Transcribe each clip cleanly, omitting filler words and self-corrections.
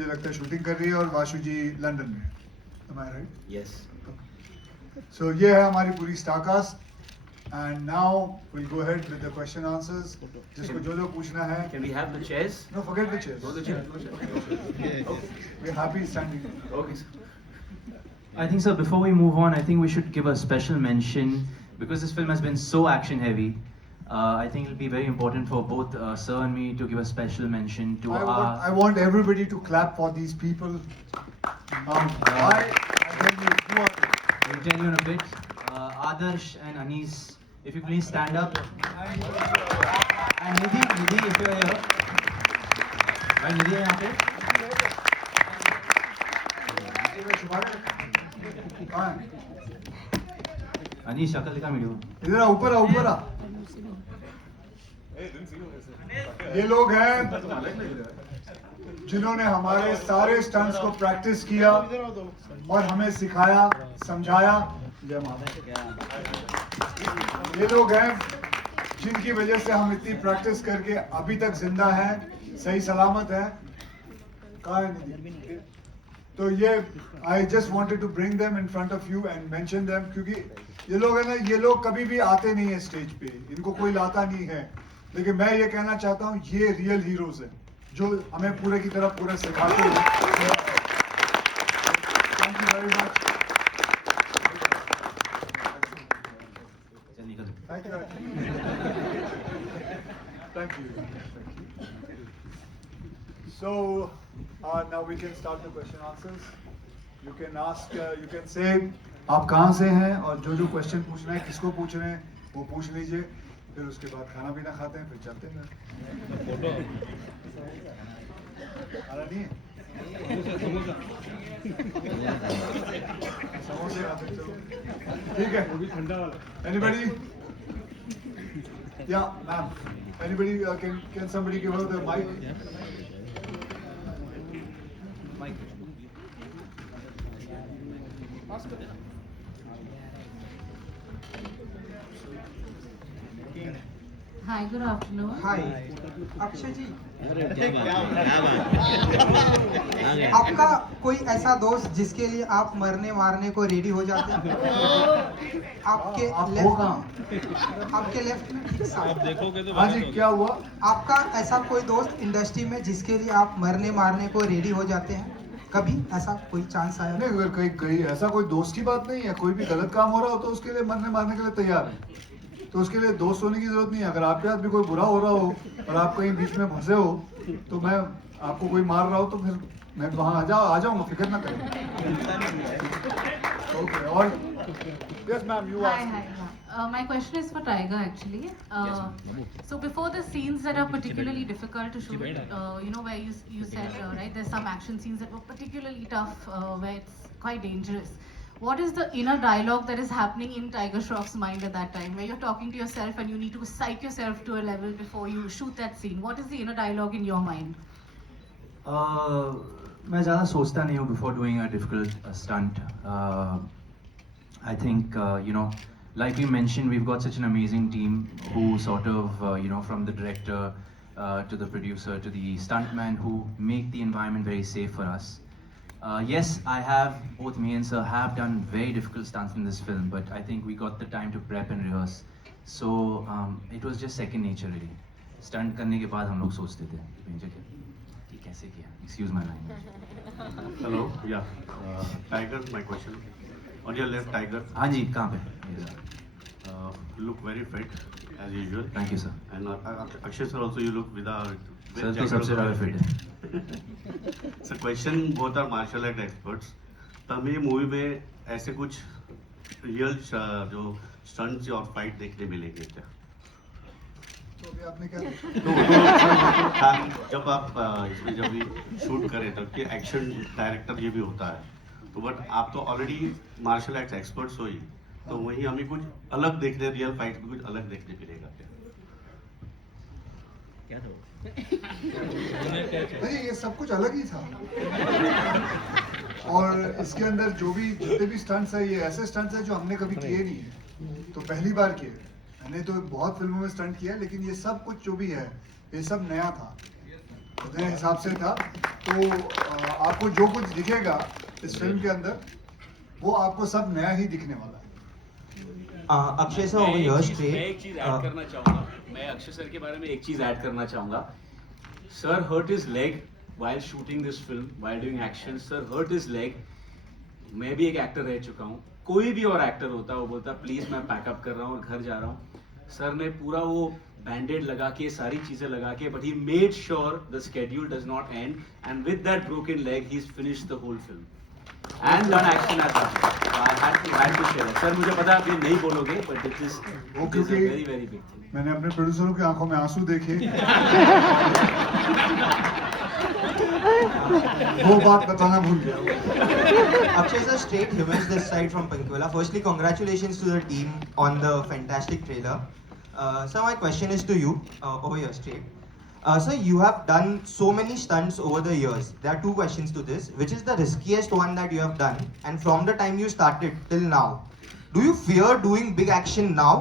मुझे लगता है शूटिंग कर रही है और वाशु जी लंदन में। Am I right? Yes. So ये है हमारी पूरी star cast and now we'll go ahead with the question answers. जिसको जो पूछना है. Can we have the chairs? No, forget the chairs. No, the chairs. No chairs. Okay. We're happy standing. Okay, sir. I think, sir, before we move on, I think we should give a special mention because this film has been so action heavy. I think it'll be very important for both sir and me to give a special mention to I want everybody to clap for these people. I tell you, who are they? We'll tell you in a bit. Adarsh and Anis, if you please stand up. And Nidhi, if you're here. Right, Nidhi है यहाँ पे? Anis, शक्ल दिखा video. इधर आ, ऊपर आ. ये लोग हैं जिन्होंने हमारे सारे स्टंट्स को प्रैक्टिस किया और हमें सिखाया, समझाया. जय माता. ये लोग हैं जिनकी वजह से हम इतनी प्रैक्टिस करके अभी तक जिंदा हैं, सही सलामत हैं. कहाँ है निधि? तो ये I just wanted to bring them in front of you and mention them, क्योंकि ये लोग है ना, ये लोग कभी भी आते नहीं है स्टेज पे, इनको कोई लाता नहीं है. लेकिन मैं ये कहना चाहता हूँ, ये रियल हीरोज हैं जो हमें पूरे की तरफ पूरा सिखाते हैं. Thank you very much. Thank you. So now we can start the question answers. You can ask, you can say आप कहाँ से हैं और जो क्वेश्चन पूछना है, किसको पूछ रहे हैं, वो पूछ लीजिए. फिर उसके बाद खाना पीना खाते हैं, फिर चलते हैं. खाना नहीं है? समोसे खाते हैं, चलो ठीक है. Anybody? Yeah, ma'am. Anybody? Can somebody give her the mic? Mic. Hi, good afternoon. हाय अक्षय जी, आपका कोई ऐसा दोस्त जिसके लिए आप मरने मारने को रेडी हो जाते हैं? आपके लेफ्ट में ठीक साथ. हाँ जी, क्या हुआ? आपका ऐसा कोई दोस्त इंडस्ट्री में जिसके लिए आप मरने मारने को रेडी हो जाते हैं? कभी ऐसा कोई चांस आया? नहीं, अगर कहीं ऐसा कोई दोस्त की बात नहीं है. कोई भी गलत काम हो रहा हो तो उसके लिए मरने मारने के लिए तैयार है. तो उसके लिए दोस्त होने की जरूरत नहीं है. अगर आपके साथ भी कोई बुरा हो रहा हो और आप कहीं बीच में फंसे हो, तो मैं आपको कोई मार रहा हो तो फिर मैं वहाँ आ जाऊँगा, फिक्र ना करें. ओके. और yes ma'am, you Hi. My question is for Tiger actually. So before the scenes that are particularly difficult to shoot, where you said right, there's some action scenes that were particularly tough, where it's quite dangerous. What is the inner dialogue that is happening in Tiger Shroff's mind at that time, where you're talking to yourself and you need to psych yourself to a level before you shoot that scene? What is the inner dialogue in your mind? मैं ज़्यादा सोचता नहीं हूँ before doing a difficult stunt. I think like we mentioned, we've got such an amazing team who sort of from the director to the producer to the stuntman who make the environment very safe for us. Yes, both me and sir have done very difficult stunts in this film, but I think we got the time to prep and rehearse. So it was just second nature really. Stunt करने के बाद हम लोग सोचते थे कि कैसे किया. Excuse my language. Hello, yeah. Tiger, my question. On your left, Tiger. हाँ जी, कहाँ पे? You look very fit as usual. Thank you, sir. And Akshay sir also, you look without. Sir तो सबसे ज़्यादा fit है. So question, both are martial art experts. तो हमें movie में ऐसे कुछ रियल जो स्टंट्स और फाइट देखने मिलेंगे क्या? तो अभी आपने क्या जब आप इसमें जब भी शूट करें तब कि एक्शन डायरेक्टर ये भी होता है, तो बट आप तो ऑलरेडी मार्शल आर्ट्स एक्सपर्ट्स हो ही, तो वहीं हमें कुछ अलग देखने, रियल फाइट में कुछ अलग देखने मिलेगा क्या? नहीं, ये सब कुछ अलग ही था. और इसके अंदर जितने भी स्टंट्स है, ये ऐसे स्टंट्स है जो हमने कभी किए नहीं है, तो पहली बार किए. मैंने तो बहुत फिल्मों में स्टंट किया, लेकिन ये सब कुछ जो भी है, ये सब नया था. उतने हिसाब से था। तो आपको जो कुछ दिखेगा इस फिल्म के अंदर वो आपको सब नया ही दिखने वाला है। Akshay sir over here straight. मैं एक चीज ऐड करना चाहूंगा। मैं अक्षय सर के बारे में एक चीज ऐड करना चाहूंगा। Sir hurt his leg while shooting this film, while doing action. Sir hurt his leg. मैं भी एक एक्टर रह चुका हूँ। कोई भी और एक्टर होता वो बोलता प्लीज मैं पैकअप कर रहा हूँ और घर जा रहा हूँ। सर ने पूरा वो बैंडेड लगा के सारी चीजें लगा के but he made sure the schedule does not end and with that broken leg he is finished the whole film and done action at that. I had to share it. Sir मुझे पता है आप ये नहीं बोलोगे but it is a very very big thing. मैंने अपने प्रोड्यूसरों की आंखों में आंसू देखे। वो बात बताना भूल गया। Akshay sir, straight humans this side from Pankwala. Firstly, congratulations to the team on the fantastic trailer. Sir, my question is to you, over here straight. Sir, you have done so many stunts over the years. There are two questions to this. Which is the riskiest one that you have done? And from the time you started till now, do you fear doing big action now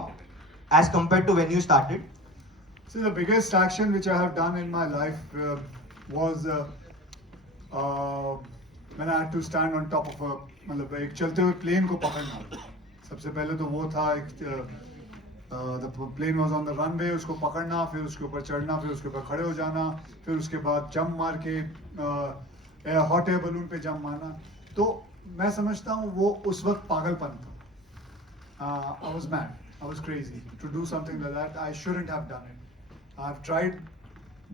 as compared to when you started? So the biggest action which I have done in my life was when I had to stand on top of मतलब एक चलते हुए plane को पकड़ना। सबसे पहले तो वो था the plane was on the runway, उसको पकड़ना, फिर उसके ऊपर चढ़ना, फिर उसके ऊपर खड़े हो जाना, फिर उसके बाद जंप मार के हॉट एयर बलून पे जंप मारना। तो मैं समझता हूँ वो उस वक्त पागलपन था। I was mad, I was crazy to do something like that. I shouldn't have done it. I've tried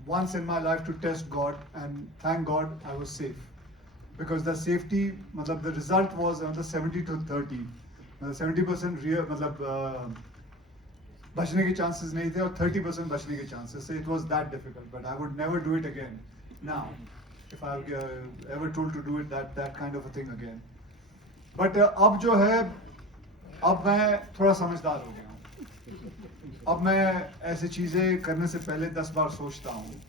once in my life to test God and thank God I was safe. Because the safety, मतलब the result was the 70-30. 70% real मतलब बचने के chances नहीं थे और 30% बचने के chances थे. It was that difficult, but I would never do it again. Now, if I ever told to do it that kind of a thing again. But अब जो है, अब मैं थोड़ा समझदार हो गया हूँ। अब मैं ऐसी चीजें करने से पहले 10 बार सोचता हूँ।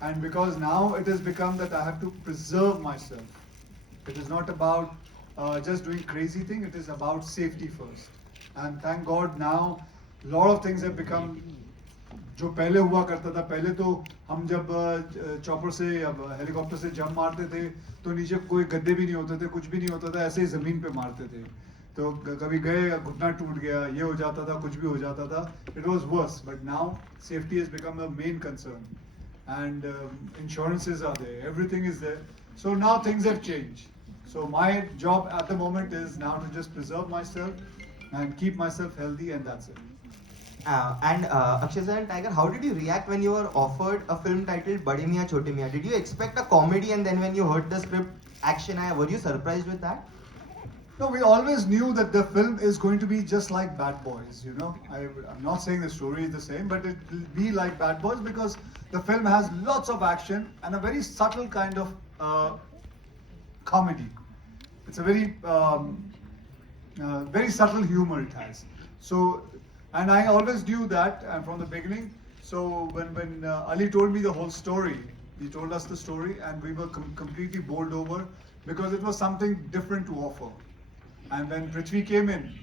And because now it has become that I have to preserve myself. It is not about just doing crazy thing. It is about safety first. And thank God now, a lot of things have become. जो पहले हुआ करता था, पहले तो हम जब chopper से हेलीकॉप्टर से जंप मारते थे तो नीचे कोई गद्दे भी नहीं होते थे, कुछ भी नहीं होता था, ऐसे ही जमीन पे मारते थे। तो कभी गए घुटना टूट गया, ये हो जाता था, कुछ भी हो जाता था। It was worse, but now safety has become a main concern. And insurances are there, everything is there. So now things have changed. So my job at the moment is now to just preserve myself and keep myself healthy, and that's it. And Akshay sir and Tiger, how did you react when you were offered a film titled Bade Miyan Chote Miyan? Did you expect a comedy and then when you heard the script action, were you surprised with that? No, we always knew that the film is going to be just like Bad Boys, you know. I'm not saying the story is the same, but it will be like Bad Boys because the film has lots of action and a very subtle kind of comedy. It's a very subtle humor it has. So, and I always knew that from the beginning. So when Ali told me the whole story, he told us the story, and we were completely bowled over because it was something different to offer. And when Prithvi came in,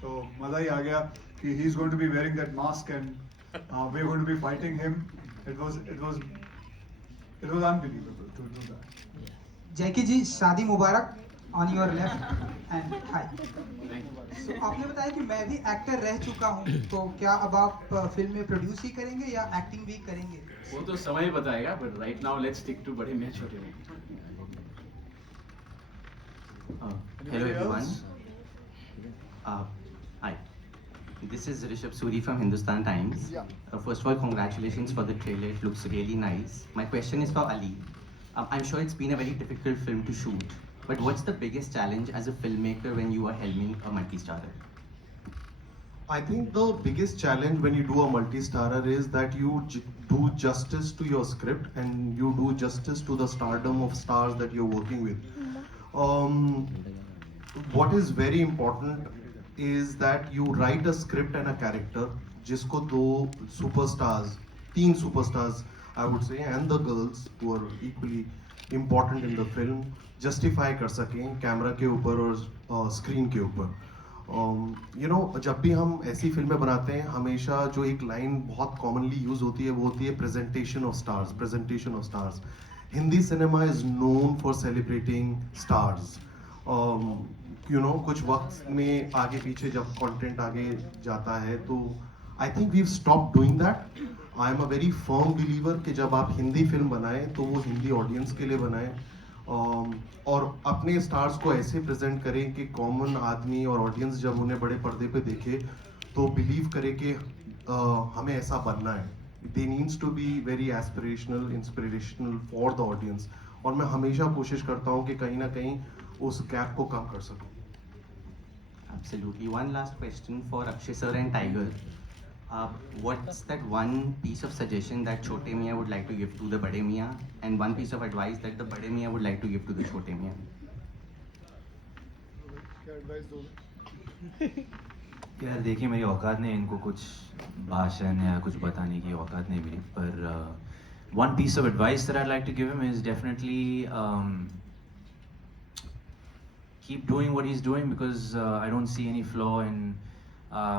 so maza hi aa gaya कि he's going to be wearing that mask and we're going to be fighting him. It was unbelievable to do that. जैकी जी, शादी मुबारक on your left and hi. So आपने बताया कि मैं भी actor रह चुका हूँ, तो क्या अब आप फिल्म में प्रोड्यूस ही करेंगे या एक्टिंग भी करेंगे? वो तो समय बताएगा, but right now let's stick to बड़े मियां छोटे मियां। Hello everyone. Hi. This is Rishabh Suri from Hindustan Times. Yeah. First of all, congratulations for the trailer. It looks really nice. My question is for Ali. I'm sure it's been a very difficult film to shoot, but what's the biggest challenge as a filmmaker when you are helming a multi-starrer? I think the biggest challenge when you do a multi-starrer is that you do justice to your script and you do justice to the stardom of stars that you're working with. What is very important is that you write a script and a character जिसको तीन superstars I would say, and the girls who are equally important in the film justify कर सकें camera के ऊपर और screen के ऊपर. You know जब भी हम ऐसी फिल्में बनाते हैं हमेशा जो एक लाइन बहुत कॉमनली यूज होती है वो होती है presentation of stars, presentation of stars. Hindi cinema is known for celebrating stars. You know कुछ वक्त में आगे पीछे जब कंटेंट आगे जाता है तो I think we stop doing that. I am a very firm believer कि जब आप हिंदी फिल्म बनाएं तो वो हिंदी ऑडियंस के लिए बनाएं और अपने स्टार्स को ऐसे प्रेजेंट करें कि कॉमन आदमी और ऑडियंस जब उन्हें बड़े पर्दे पे देखे तो बिलीव करे कि हमें ऐसा बनना है. They needs to be very aspirational, inspirational for the audience. और मैं हमेशा कोशिश करता हूँ कि कहीं ना कहीं उस गैप को कम कर सकूँ. Absolutely. One last question for Akshay sir and Tiger. What's that one piece of suggestion that Chote Miyan would like to give to the Bade Miyan, and one piece of advice that the Bade Miyan would like to give to the Chote Miyan? यार देखिए मेरी औकात नहीं, इनको कुछ भाषण या कुछ बताने की औकात नहीं मेरी, पर one piece of advice that I'd like to give him is definitely keep doing what he's doing, because I don't see any flaw in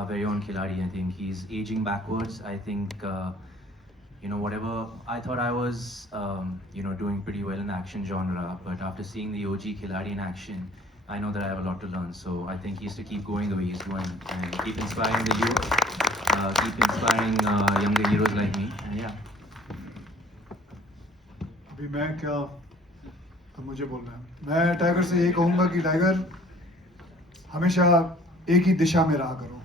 very own Khiladi. I think he's aging backwards. I think you know, whatever I thought I was you know, doing pretty well in the action genre, but after seeing the OG Khiladi in action, I know that I have a lot to learn. So I think he has to keep going the way he's going and keep inspiring the youth, keep inspiring younger heroes like me, and yeah. अभी मैं क्या, अब मुझे बोलना है. मैं tiger से यही कहूँगा कि टाइगर हमेशा एक ही दिशा में रहा करो.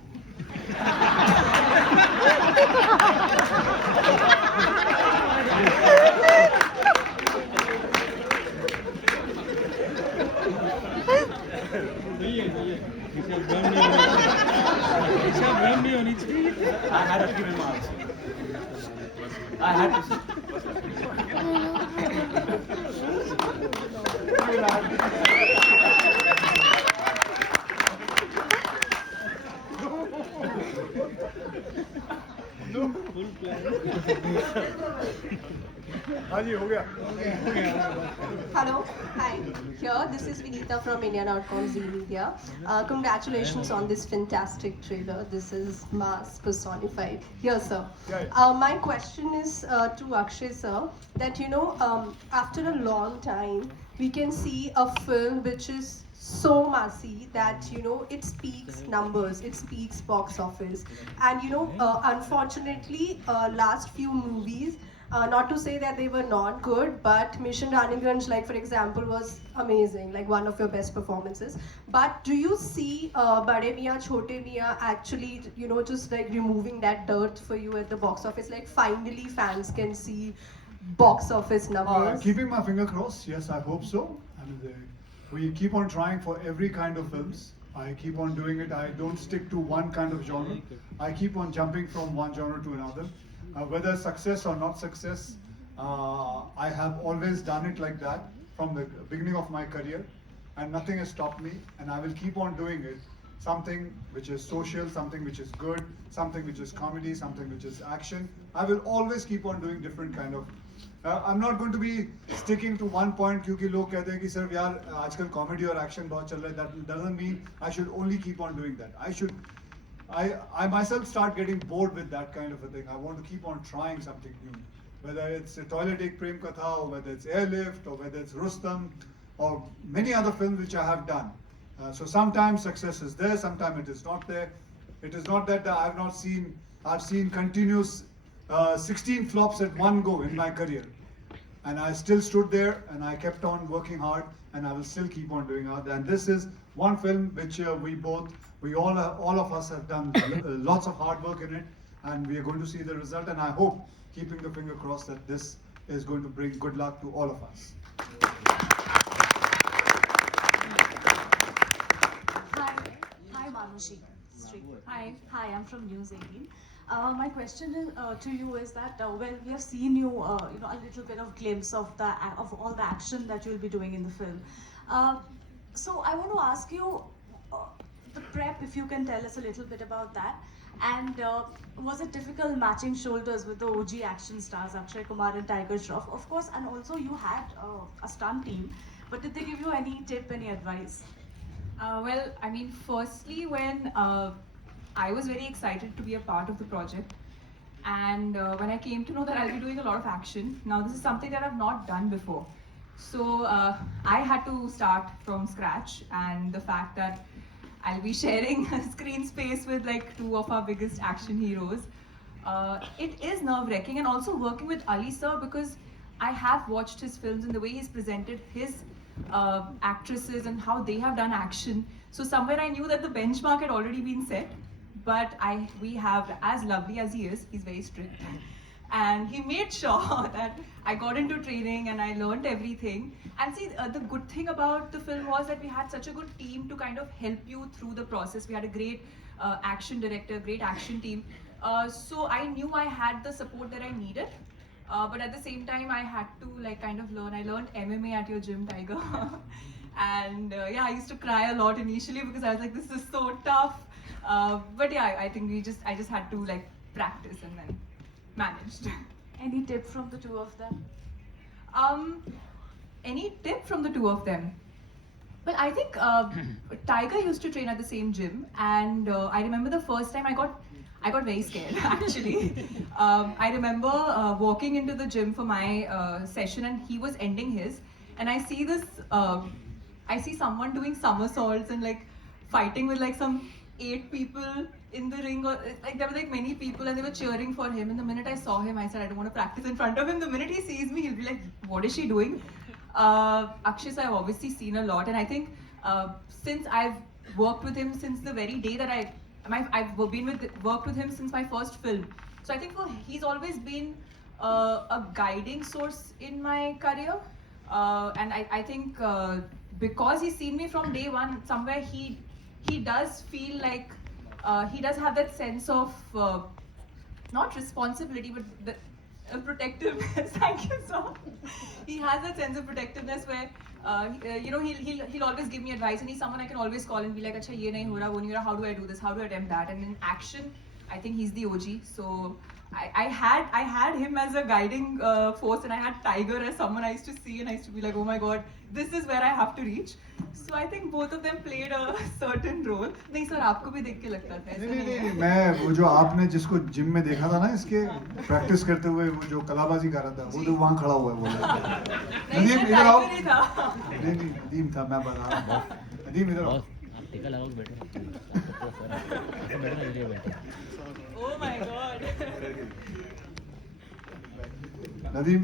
I had to give him an answer. I had to. हाँ जी हो गया. Hello, hi. Here, this is Vinita from India.com Z Media. Congratulations on this fantastic trailer. This is mass personified. Here, sir. My question is to Akshay, sir. That you know, after a long time, we can see a film which is so massy that you know it speaks numbers, it speaks box office, and you know, unfortunately, last few movies. Not to say that they were not good, but Mission Raniganj, like for example, was amazing, like one of your best performances. But do you see Bade Miyan Chote Miyan actually, you know, just like removing that dirt for you at the box office? Like finally fans can see box office numbers. Keeping my finger crossed, yes, I hope so. I mean, we keep on trying for every kind of films. I keep on doing it. I don't stick to one kind of genre. I keep on jumping from one genre to another. Whether success or not success, I have always done it like that from the beginning of my career, and nothing has stopped me, and I will keep on doing it. Something which is social, something which is good, something which is comedy, something which is action. I will always keep on doing different kind of. I'm not going to be sticking to one point क्योंकि लोग कहते हैं कि sir यार आजकल comedy और action बहुत चल रहा है. That doesn't mean I should only keep on doing that. I myself start getting bored with that kind of a thing. I want to keep on trying something new. Whether it's a Toilet Ek Prem Katha, or whether it's Airlift, or whether it's Rustam, or many other films which I have done. So sometimes success is there, sometimes it is not there. It is not that I've seen continuous 16 flops at one go in my career. And I still stood there and I kept on working hard, and I will still keep on doing hard. And this is one film which we all of us have done lots of hard work in it, and we are going to see the result. And I hope, keeping the finger crossed, that this is going to bring good luck to all of us. Hi, Manushi. Hi, I'm from News 18. My question to you is that well, we have seen you, you know, a little bit of glimpse of all the action that you'll be doing in the film. So I want to ask you the prep, if you can tell us a little bit about that. And was it difficult matching shoulders with the OG action stars Akshay Kumar and Tiger Shroff? Of course, and also you had a stunt team, but did they give you any tip, any advice? Well, I mean, firstly, when I was very excited to be a part of the project, and when I came to know that I'll be doing a lot of action, now this is something that I've not done before. So I had to start from scratch, and the fact that I'll be sharing screen space with like two of our biggest action heroes, it is nerve-wracking, and also working with Ali sir, because I have watched his films and the way he's presented his actresses and how they have done action. So somewhere I knew that the benchmark had already been set, but we have, as lovely as he is, he's very strict. And he made sure that I got into training and I learned everything. And see, the good thing about the film was that we had such a good team to kind of help you through the process. We had a great action director, great action team. So I knew I had the support that I needed. But at the same time, I had to like kind of learn. I learned MMA at your gym, Tiger. And yeah, I used to cry a lot initially because I was like, this is so tough. But yeah, I think I just had to like practice and then managed. Any tip from the two of them? Any tip from the two of them? Well, I think Tiger used to train at the same gym, and I remember the first time I got very scared actually. I remember walking into the gym for my session, and he was ending his, and I see this, I see someone doing somersaults and like fighting with like some 8 people in the ring, or like there were like many people and they were cheering for him. And the minute I saw him, I said I don't want to practice in front of him. The minute he sees me, he'll be like, what is she doing? Akshay, I've obviously seen a lot, and I think since I've worked with him since the very day that I've worked with him since my first film. So I think he's always been a guiding source in my career, and I think because he's seen me from day one, somewhere he does feel like he does have that sense of not responsibility, but the protectiveness. Thank you, sir. He has that sense of protectiveness where you know, he'll always give me advice, and he's someone I can always call and be like, "Acha, ye nahi ho raha, wo nahi ho raha. How do I do this? How do I attempt that?" And in action, I think he's the OG. So I had him as a guiding force, and I had Tiger as someone I used to see, and I used to be like, "Oh my God, this is where I have to reach." So I think both of them played a certain role. नहीं sir, आपको भी देख के लगता था ऐसा नहीं, मैं वो जो आपने जिसको जिम में देखा था ना, इसके प्रैक्टिस करते हुए, वो जो कलाबाजी कर रहा था, वो तो वहाँ खड़ा हुआ है वो। नदीम इधर आओ। नहीं, नदीम था, मैं बता रहा हूँ। नदीम इधर आओ। टीका लगाओ बैठो। बैठो ना वीडियो बैठो। Oh my God. नदीम,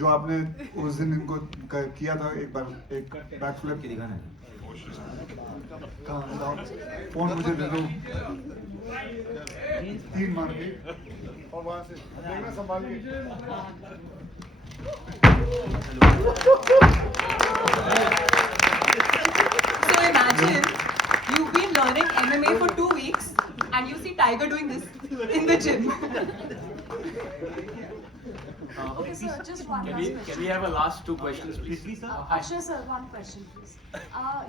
जो आपने उस दिन इनको किया था, एक बार एक बैक फ्लिप दिखाना है। कहाँ? फोन मुझे दे दो। 3 मार के और वहाँ से देखना संभाल के। So imagine you've been learning MMA for 2 weeks and you see Tiger doing this in the gym. Okay, sir, just one last question. Can we have a last 2 questions, please? Akshay sir, one question, please.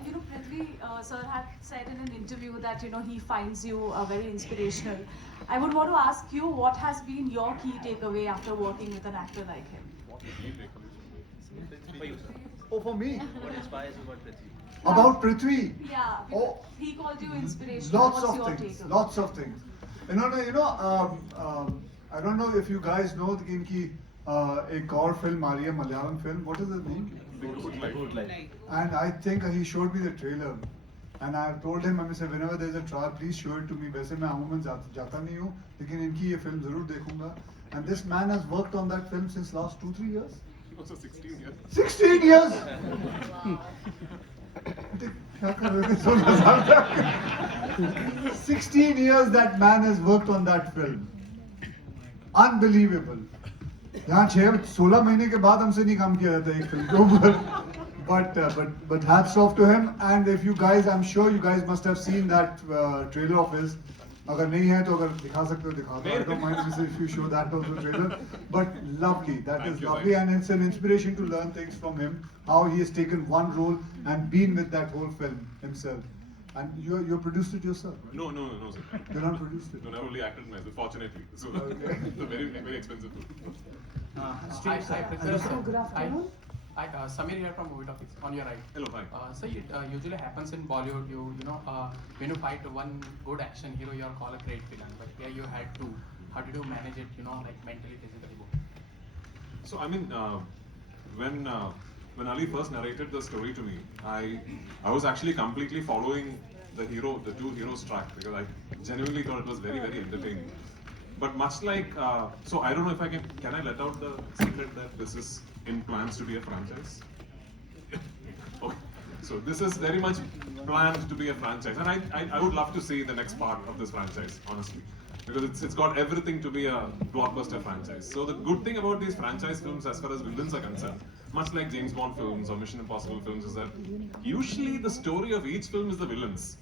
You know, Prithvi sir had said in an interview that, you know, he finds you very inspirational. I would want to ask you, what has been your key takeaway after working with an actor like him? Oh, for me? What inspires you about Prithvi? About Prithvi? Yeah, Oh, he called you inspirational. lots What's of your things. takeaway? Lots of things. You know, I don't know if you guys know कि इनकी एक और film आ रही है, Malayalam film. What is the name? Good life. And I think he showed me the trailer. And I told him, I said, whenever there's a trial, please show it to me. वैसे मैं अमूमन जाता नहीं हूँ, लेकिन इनकी ये फिल्म जरूर देखूंगा. And this man has worked on that film since last 2-3 years. Also 16 years. 16 years. क्या कर रहे थे 16 साल तक? 16 years that man has worked on that film. Unbelievable. यहाँ 16 महीने के बाद हमसे नहीं काम किया जाता एक फिल्म के ऊपर. But hats off to him. And if you guys, I'm sure you guys must have seen that trailer of his. अगर नहीं है तो अगर दिखा सकते हो दिखा दो. I don't mind if you show that also trailer. But lovely, that is lovely, and it's an inspiration to learn things from him. How he has taken one role and been with that whole film himself. And you produced it yourself, right? No, sir. You're not produced it. No, I only acted myself, fortunately. So Okay. it's a very, very expensive film. Hi, Good afternoon. Hi, Samir here from Movie Topics, on your right. Hello, hi. So it usually happens in Bollywood, when you fight one good action hero, you're called a great villain. But here you had two. How did you manage it, like mentally, physically, both? So I mean, when Ali first narrated the story to me, I was actually completely following the two heroes track, because I genuinely thought it was very, very entertaining. But much like, so I don't know if can I let out the secret that this is in plans to be a franchise? Okay. So this is very much planned to be a franchise, and I would love to see the next part of this franchise, honestly, because it's got everything to be a blockbuster franchise. So the good thing about these franchise films, as far as villains are concerned, much like James Bond films or Mission Impossible films, is that usually the story of each film is the villains,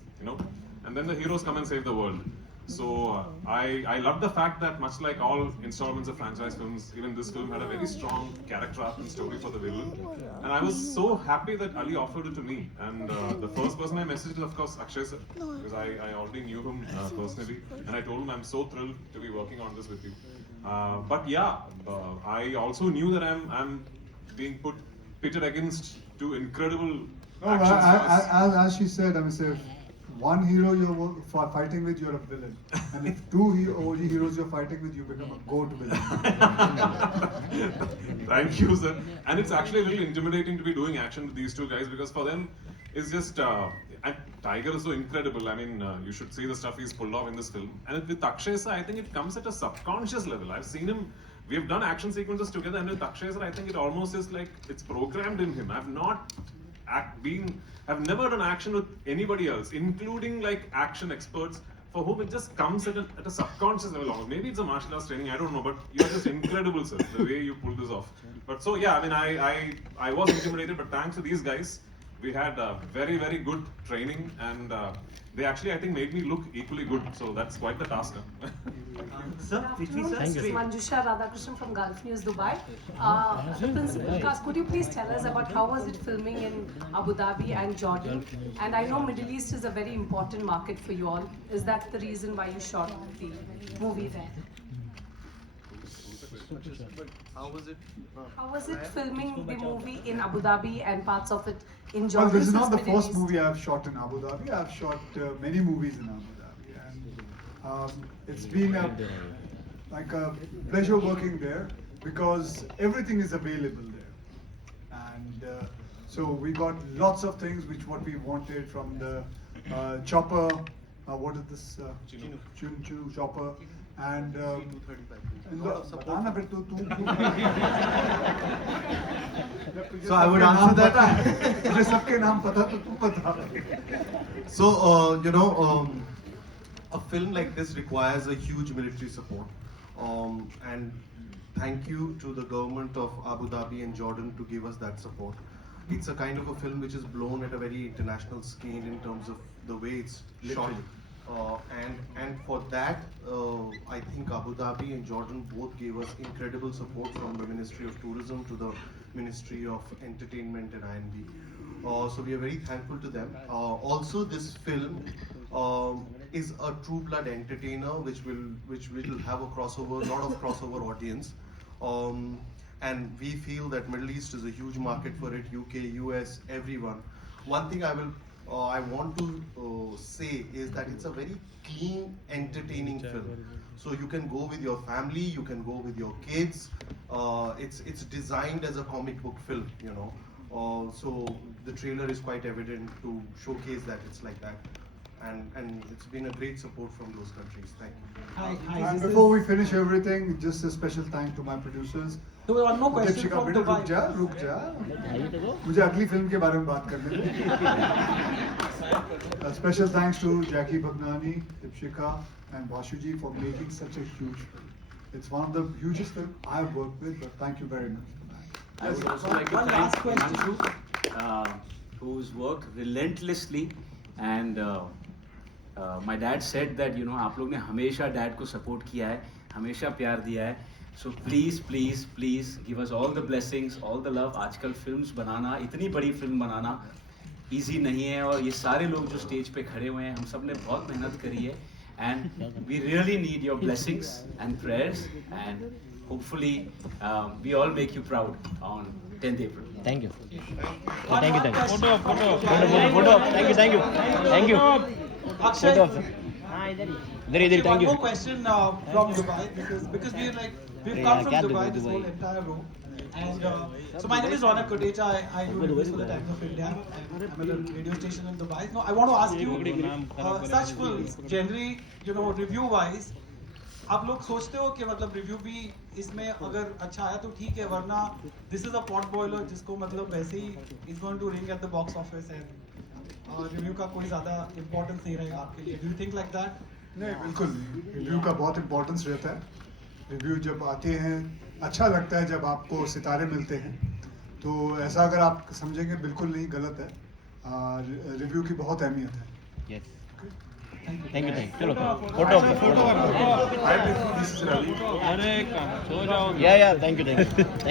and then the heroes come and save the world. So I love the fact that, much like all installments of franchise films, even this film had a very strong character arc and story for the villain. And I was so happy that Ali offered it to me. And the first person I messaged is, of course, Akshay sir, because I already knew him personally. And I told him I'm so thrilled to be working on this with you. But yeah, I also knew that I'm being pitted against two incredible action stars. As she said, I mean, one hero you're fighting with, you're a villain. And if two OG heroes you're fighting with, you become a GOAT villain. Thank you, sir. And it's actually a little intimidating to be doing action with these two guys, because for them, it's just, and Tiger is so incredible. I mean, you should see the stuff he's pulled off in this film. And with Akshay sir, I think it comes at a subconscious level. I've seen him, we have done action sequences together, and with Akshay sir, I think it almost is like it's programmed in him. I've never done action with anybody else, including like action experts, for whom it just comes at a subconscious level almost. Maybe it's a martial arts training, I don't know, but you're just incredible, sir, the way you pulled this off. But so yeah, I mean, I was intimidated, but thanks to these guys, we had very, very good training, and they actually, I think, made me look equally good. So that's quite the task. Sir, This is Manjusha Radhakrishnan from Gulf News, Dubai. The principal cast, could you please tell us about how was it filming in Abu Dhabi and Jordan? And I know Middle East is a very important market for you all. Is that the reason why you shot the movie there? How was it filming the movie in Abu Dhabi and parts of it in Jordan? Well, this is not the Middle first East? movie I've shot in Abu Dhabi. I've shot many movies in Abu Dhabi, and it's been like a pleasure working there, because everything is available there, and so we got lots of things what we wanted, from the chopper. What is this? Chunu chopper. And So I would answer that. So a film like this requires a huge military support, and thank you to the government of Abu Dhabi and Jordan to give us that support. It's a kind of a film which is blown at a very international scale in terms of the way it's shot. And for that, I think Abu Dhabi and Jordan both gave us incredible support, from the Ministry of Tourism to the Ministry of Entertainment and INB. So we are very thankful to them. Also, this film is a true blood entertainer, which will have a lot of crossover audience. And we feel that Middle East is a huge market for it. UK, US, everyone. One thing I want to say is that it's a very clean, entertaining film. So you can go with your family, you can go with your kids. It's designed as a comic book film, so the trailer is quite evident to showcase that it's like that. And it's been a great support from those countries. Thank you. And before we finish everything, just a special thank to my producers. So one more question from Dubai. रुक जा मुझे अगली film के बारे में बात करने दो. Special thanks to Jackie Bhagnani, Dipshika and Vashuji for making such a huge film. It's one of the hugest films I've worked with, but thank you very much for that. I would also like to thank Manshu, who's worked relentlessly, and my dad said that आप लोग ने हमेशा dad को support किया है, हमेशा प्यार दिया है. So please, please, please give us all the blessings, all the love. आजकल films बनाना, इतनी बड़ी film बनाना easy नहीं है, और ये सारे लोग जो stage पे खड़े हुए हैं, हम सब ने बहुत मेहनत करी है, and we really need your blessings and prayers, and hopefully we all make you proud on 10th April. Thank you thank you photo photo photo photo thank you thank you Akshay, photo इधर इधर one thank you more question from Dubai because we've come from Dubai this whole entire row. And so my name is Ronak Kotecha. I do reviews for the Times of India. I'm at a radio station in Dubai. No, I want to ask you, such films generally, you know, review wise, आप लोग सोचते हो कि मतलब review भी इसमें अगर अच्छा आया तो ठीक है, वरना this is a pot boiler जिसको मतलब वैसे ही is going to ring at the box office and review का कोई ज्यादा इंपॉर्टेंस नहीं रहेगा आपके लिए. Do you think like that? नहीं, बिल्कुल नहीं. रिव्यू का बहुत इंपॉर्टेंस रहता है. रिव्यू जब आते हैं अच्छा लगता है, जब आपको सितारे मिलते हैं, तो ऐसा अगर आप समझेंगे बिल्कुल नहीं, गलत है. रिव्यू की बहुत अहमियत है. यस थैंक यू चलो photo photo I did this is Ravi. या थैंक यू